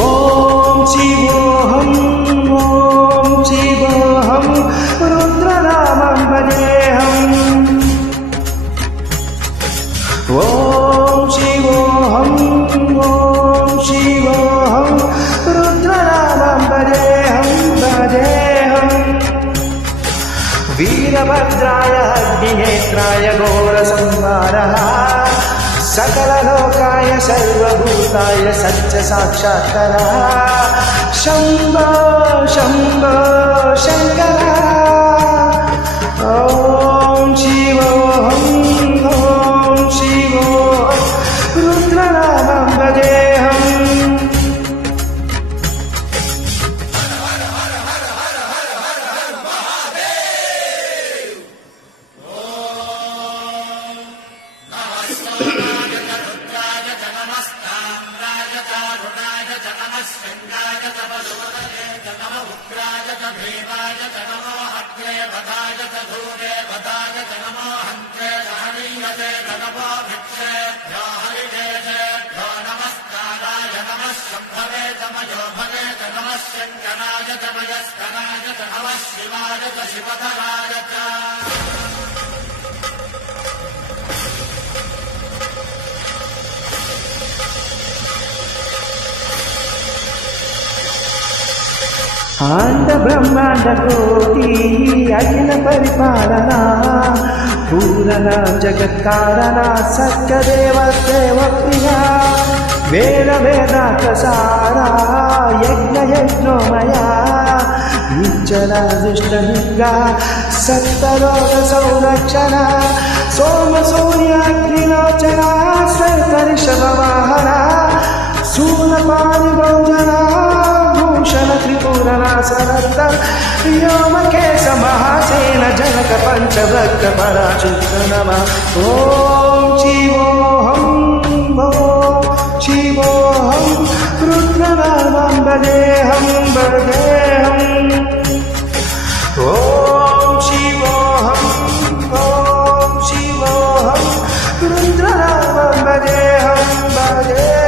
ఓం శివోహం ఓం శివోహం రుద్రనామం భజేహం ఓం శివోహం ఓం శివోహం రుద్రనామం భజేహం భజేహం వీరభద్రాయ అగ్నినేత్రాయ ఘోరసంహారః सकललोकाय सर्वभूताय सत्यसाक्षात्कारः शम्भो शम्भो शङ्कर ॐ शिवोऽहं ॐ शिवोऽहं रुद्रनामं भजेऽहम् आंड ब्रह्मांड कोटि अखिल परिपालना पूर्ण जगत्कारणा सत्यदेव देव प्रिया वेद वेदान्तसारा यज्ञ यज्ञोमया निश्चल दुष्टनिग्रह सप्तलोक संरक्षण सोम सूर्याग्निलोचना श्वेतऋषभवाहना शूलपाणि बहुजना भूषण त्रिपुरनाशनन्द व्योमकेश महासेन जनक पंचभक्त पराचित नमः ॐ शिवोऽहं शिवोऽहं रुद्रनामं भजेऽहं भजेऽहम् ॐ शिवोऽहं रुद्रनामं भजेऽहं भजेऽहम्